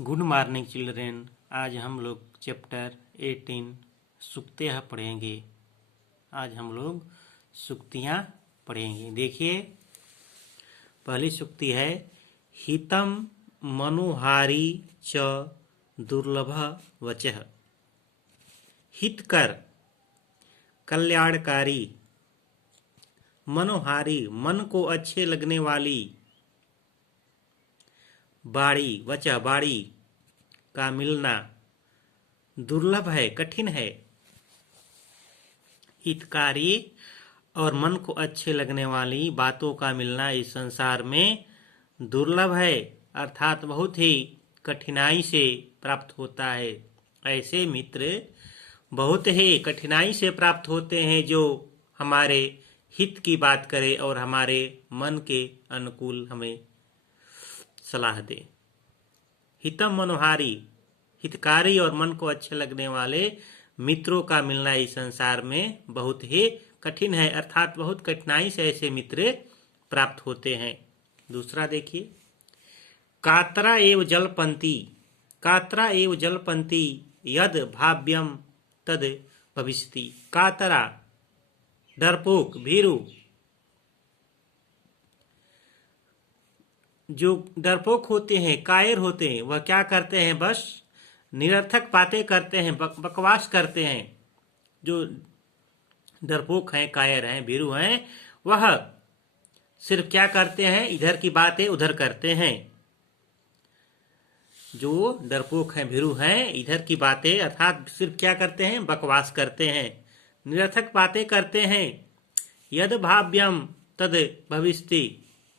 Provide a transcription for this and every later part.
Good morning children. आज हम लोग चैप्टर 18 सुक्तियाँ पढ़ेंगे। आज हम लोग सुक्तियाँ पढ़ेंगे। देखिए, पहली सुक्ति है हितम मनोहारी च दुर्लभ वचः। हितकर, कल्याणकारी, मनोहारी, मन को अच्छे लगने वाली, बाड़ी, वचः बाड़ी का मिलना, दुर्लभ है, कठिन है। हितकारी और मन को अच्छे लगने वाली बातों का मिलना इस संसार में दुर्लभ है, अर्थात बहुत ही कठिनाई से प्राप्त होता है। ऐसे मित्र बहुत ही कठिनाई से प्राप्त होते हैं जो हमारे हित की बात करे और हमारे मन के अनुकूल हमें सलाह दे। हितम मनोहारी, हितकारी और मन को अच्छे लगने वाले मित्रों का मिलना इस संसार में बहुत ही कठिन है, अर्थात बहुत कठिनाई से ऐसे मित्र प्राप्त होते हैं। दूसरा देखिए, कातरा एव जलपंती, कातरा एव जलपंती यद भाव्यम तद भविष्यति। कातरा, डरपोक, भीरू, जो डरपोक होते हैं, कायर होते हैं, वह क्या करते हैं? बस निरर्थक बातें करते हैं, बकवास करते हैं। जो डरपोक हैं, कायर हैं, भीरू हैं, वह सिर्फ क्या करते हैं? इधर की बातें उधर करते हैं। जो डरपोक हैं, भीरू हैं, इधर की बातें अर्थात सिर्फ क्या करते हैं? बकवास करते हैं, निरर्थक बातें करते हैं। यद भाव्यम तद भविष्यति,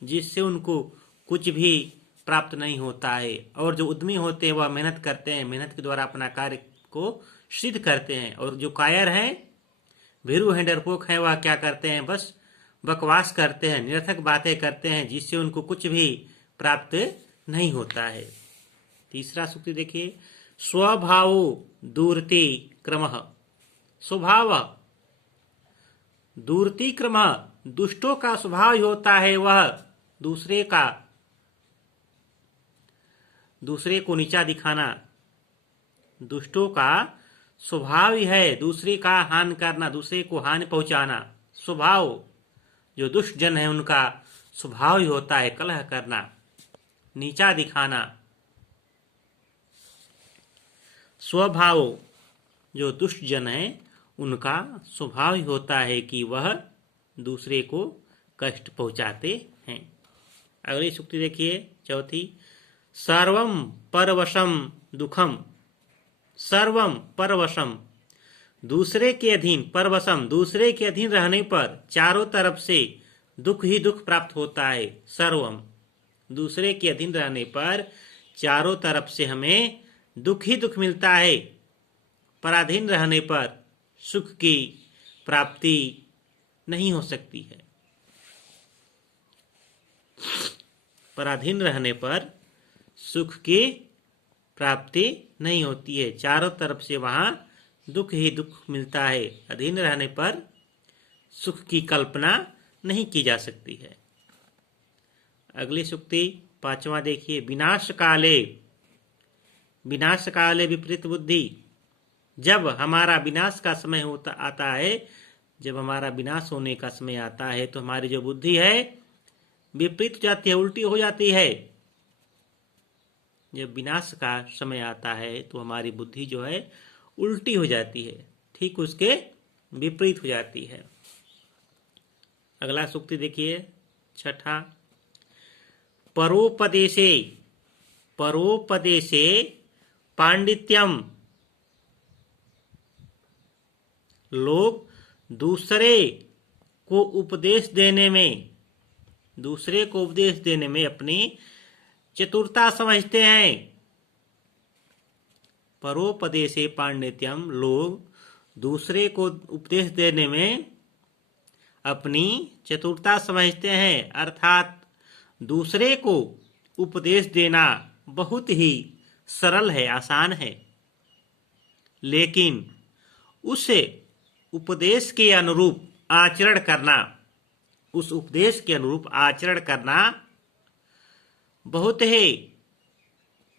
जिससे उनको कुछ भी प्राप्त नहीं होता है। और जो उद्यमी होते हैं वह मेहनत करते हैं, मेहनत के द्वारा अपना कार्य को सिद्ध करते हैं। और जो कायर हैं, भीरू हैं, डरपोक हैं, वह क्या करते हैं? बस बकवास करते हैं, निरर्थक बातें करते हैं, जिससे उनको कुछ भी प्राप्त नहीं होता है। तीसरा सूक्ति देखिए, स्वभाव दूरति क्रमः। स्वभाव दूरति क्रमः, दुष्टों का स्वभाव होता है वह दूसरे को नीचा दिखाना। दुष्टों का स्वभाव ही है दूसरे का हानि करना, दूसरे को हानि पहुंचाना। स्वभाव, जो दुष्ट जन है उनका स्वभाव ही होता है कलह करना, नीचा दिखाना। स्वभाव, जो दुष्ट जन है उनका स्वभाव ही होता है कि वह दूसरे को कष्ट पहुंचाते हैं। अगली सूक्ति देखिए, चौथी, सर्वम परवशम दुखम। सर्वम परवशम, दूसरे के अधीन, परवशम, दूसरे के अधीन रहने पर चारों तरफ से दुख ही दुख प्राप्त होता है। सर्वम, दूसरे के अधीन रहने पर चारों तरफ से हमें दुख ही दुख मिलता है। पराधीन रहने पर सुख की प्राप्ति नहीं हो सकती है। पराधीन रहने पर सुख की प्राप्ति नहीं होती है, चारों तरफ से वहां दुख ही दुख मिलता है। अधीन रहने पर सुख की कल्पना नहीं की जा सकती है। अगली सूक्ति पांचवा देखिए, विनाश काले, विनाश काले विपरीत बुद्धि। जब हमारा विनाश का समय आता है, जब हमारा विनाश होने का समय आता है तो हमारी जो बुद्धि है विपरीत हो जाती है, उल्टी हो जाती है। जब विनाश का समय आता है तो हमारी बुद्धि जो है उल्टी हो जाती है, ठीक उसके विपरीत हो जाती है। अगला सूक्ति देखिए, छठा, परोपदेशे, परोपदेशे पांडित्यम। लोग दूसरे को उपदेश देने में, दूसरे को उपदेश देने में अपनी चतुरता समझते हैं। परोपदेशे पांडित्यम, लोग दूसरे को उपदेश देने में अपनी चतुरता समझते हैं, अर्थात दूसरे को उपदेश देना बहुत ही सरल है, आसान है। लेकिन उस उपदेश के अनुरूप आचरण करना, उस उपदेश के अनुरूप आचरण करना बहुत ही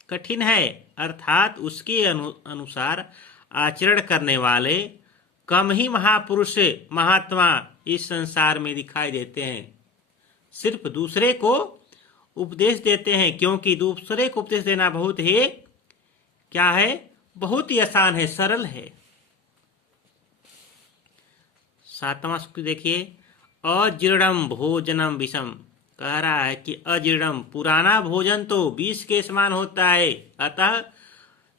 कठिन है, अर्थात उसके अनुसार आचरण करने वाले कम ही महापुरुष महात्मा इस संसार में दिखाई देते हैं। सिर्फ दूसरे को उपदेश देते हैं, क्योंकि दूसरे को उपदेश देना बहुत ही क्या है, बहुत ही आसान है, सरल है। 7वां सूक्त देखिए, अजीर्णम भोजनम विषम। कह रहा है कि अजीर्णम पुराना भोजन तो विष के समान होता है, अतः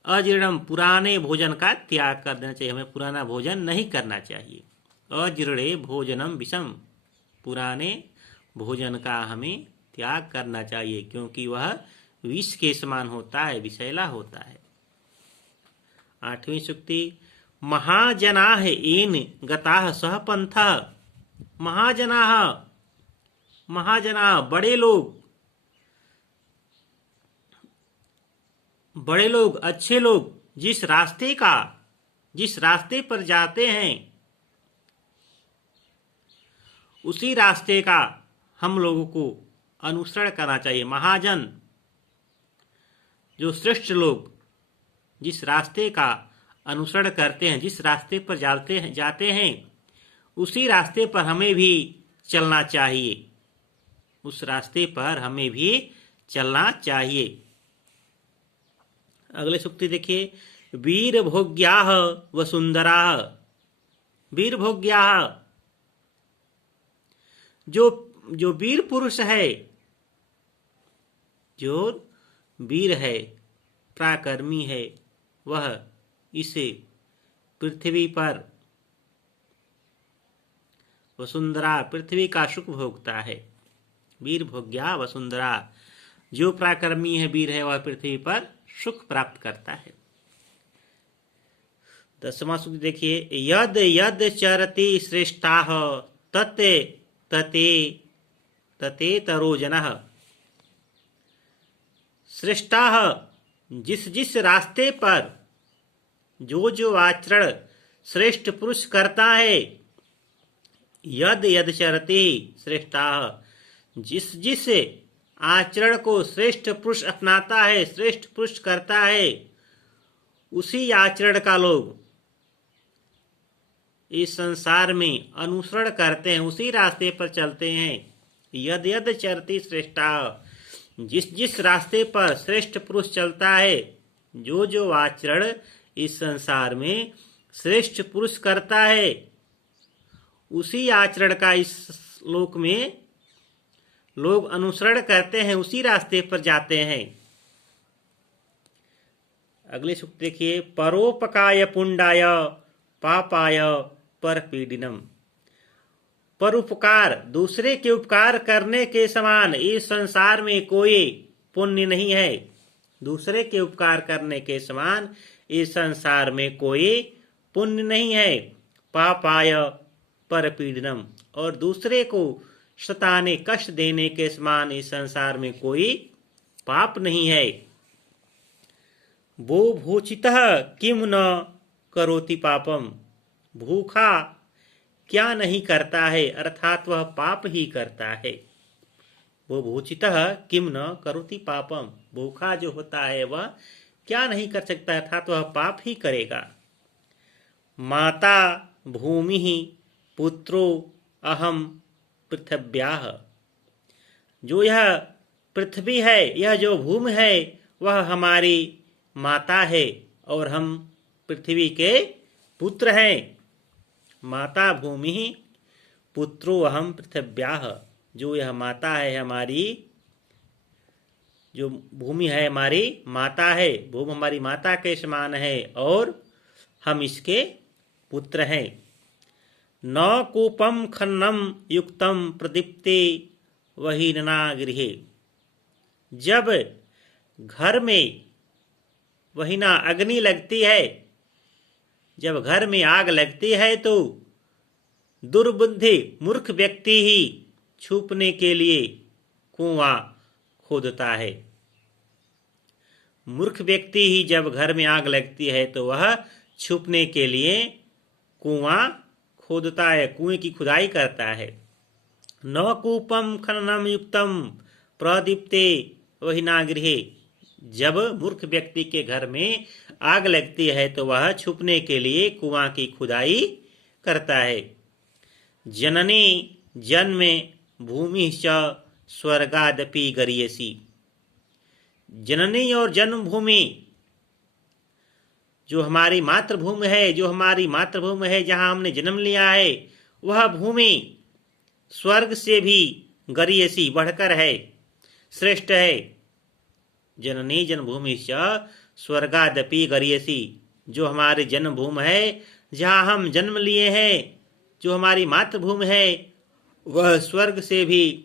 अजीर्णम पुराने भोजन का त्याग कर देना चाहिए, हमें पुराना भोजन नहीं करना चाहिए। अजीर्णे भोजनम विषम, पुराने भोजन का हमें त्याग करना चाहिए, क्योंकि वह विष के समान होता है, विषैला होता है। 8वीं सूक्ति, महाजनाः येन गताः सह पंथः। महाजनाः बड़े लोग अच्छे लोग जिस रास्ते पर जाते हैं उसी रास्ते का हम लोगों को अनुसरण करना चाहिए। महाजन जो श्रेष्ठ लोग जिस रास्ते का अनुसरण करते हैं, जिस रास्ते पर जाते हैं उसी रास्ते पर हमें भी चलना चाहिए, उस रास्ते पर हमें भी चलना चाहिए। अगले सूक्ति देखिए, वीर भोग्याः वसुंधराः। वीर भोग्याः, जो वीर पुरुष है, जो वीर है, पराक्रमी है, वह इसे पृथ्वी पर वसुंधरा पृथ्वी का सुख भोगता है। वीर भोग्या वसुंधरा, जो पराक्रमी है, वीर है, वह पृथ्वी पर सुख प्राप्त करता है। 10वां सूक्त देखिए, यद यद चरति श्रेष्ठाः तते तते ततेतरो जनः। श्रेष्ठाः, जिस रास्ते पर जो आचरण श्रेष्ठ पुरुष करता है, यद यद चरति श्रेष्ठाः, जिस आचरण को श्रेष्ठ पुरुष अपनाता है, श्रेष्ठ पुरुष करता है, उसी आचरण का लोग इस संसार में अनुसरण करते हैं, उसी रास्ते पर चलते हैं। यद यद चरति श्रेष्ठाः, जिस रास्ते पर श्रेष्ठ पुरुष चलता है, जो आचरण इस संसार में श्रेष्ठ पुरुष करता है, उसी आचरण का इस लोक में लोग अनुसरण करते हैं, उसी रास्ते पर जाते हैं। अगले सूक्त देखिए, परोपकाय पुंडाय पापाय परपीडनम। परोपकार, दूसरे के उपकार करने के समान इस संसार में कोई पुण्य नहीं है। दूसरे के उपकार करने के समान इस संसार में कोई पुण्य नहीं है। पापाय परपीडनम, और दूसरे को सताने कष्ट देने के समान इस संसार में कोई पाप नहीं है। वो भोचितः किम न करोति पापम। भूखा क्या नहीं करता है, अर्थात वह पाप ही करता है। वो भोचितः किम न करोति पापम, भूखा जो होता है वह क्या नहीं कर सकता, अर्थात वह पाप ही करेगा। माता भूमि पुत्रो अहम पृथिव्याः। जो यह पृथ्वी है, यह जो भूमि है, वह हमारी माता है और हम पृथ्वी के पुत्र हैं। माता भूमि पुत्रो अहम पृथिव्याः, जो यह माता है हमारी, जो भूमि है हमारी माता है, भूमि हमारी माता के समान है और हम इसके पुत्र हैं। न कूपम खन्नम युक्तम प्रदीप्ते वहीनना गृहे। जब घर में वहीना अग्नि लगती है, जब घर में आग लगती है तो दुर्बुद्धि मूर्ख व्यक्ति ही छुपने के लिए कुआं खोदता है। मूर्ख व्यक्ति ही जब घर में आग लगती है तो वह छुपने के लिए कुआं खोदता है, कुएं की खुदाई करता है। न कूपम खननम युक्तम प्रदीप्ते वहीना गृहे। जब मूर्ख व्यक्ति के घर में आग लगती है तो वह छुपने के लिए कुआं की खुदाई करता है। जननी जन्म भूमि च स्वर्गादपि गरीयसी। जननी और जन्मभूमि, जो हमारी मातृभूमि है, जहां हमने जन्म लिया है, वह भूमि स्वर्ग से भी गरीयसी बढ़कर है, श्रेष्ठ है। जननी जन्मभूमि च स्वर्गादपि गरीयसी। जो हमारी जन्मभूमि है, जहां हम जन्म लिए हैं, जो हमारी मातृभूमि है, वह स्वर्ग से भी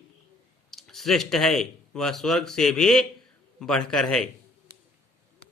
श्रेष्ठ है, वह स्वर्ग से भी बढ़कर है।